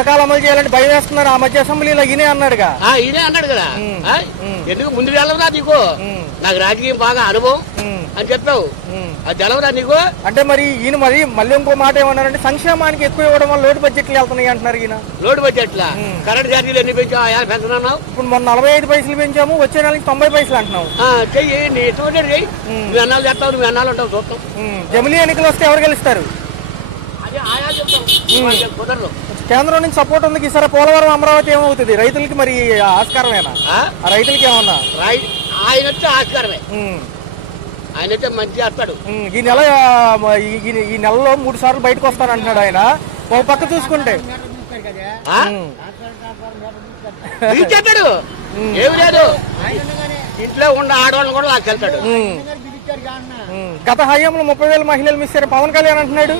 పథకాలు అమలు చేయాలంటే భయం వేస్తున్నారు. ఆ మధ్య అసెంబ్లీలో ఈయనే అన్నాడుగా. ఈయనే అన్నాడు కదా. ఎందుకు ముందు తెలవరా నీకు? నాకు రాజకీయం బాగా అనుభవం అని చెప్పావు. అది తెలవరా నీకు? అంటే మరి ఈయన మళ్ళీ ఇంకో మాట ఏమన్నారంటే సంక్షేమానికి ఎక్కువ ఇవ్వడం వల్ల లోటు బడ్జెట్లు వెళ్తున్నాయి అంటున్నారు ఈయన. లోటు బడ్జెట్లా? కరెంట్ ఛార్జీలు ఎన్ని పెంచావు? పెంచున్నావు. ఇప్పుడు మొన్న 45 పైసలు పెంచాము, వచ్చే నెలకి 90 పైసలు అంటున్నావు. చెయ్యి, నీ ఎటువంటి చెయ్యి. నువ్వు అన్నాలు చేస్తావు, నువ్వు అన్నాలు ఉంటావు, చూస్తావు. జమిలీ ఎన్నికలు వస్తే ఎవరు గెలుస్తారు? కేంద్రం నుంచి సపోర్ట్ ఉంది. ఈసారి పోలవరం అమరావతి ఏమవుతుంది? రైతులకి మరి ఆస్కారమేనా? రైతులకి ఏమన్నా? ఆయన వచ్చి ఆస్కారమే. ఆయన అయితే మంచి చేస్తాడు. ఈ నెలలో 3 సార్లు బయటకు వస్తానంటున్నాడు ఆయన. ఒక పక్క చూసుకుంటే చేస్తాడు. ఏమి లేదు, ఇంట్లో ఉన్న ఆడవాళ్ళని కూడా లాక్కెళ్తాడు. గత హయాంలో 30,000 మహిళలు మిస్ అయ్యారు పవన్ కళ్యాణ్ అంటున్నాడు.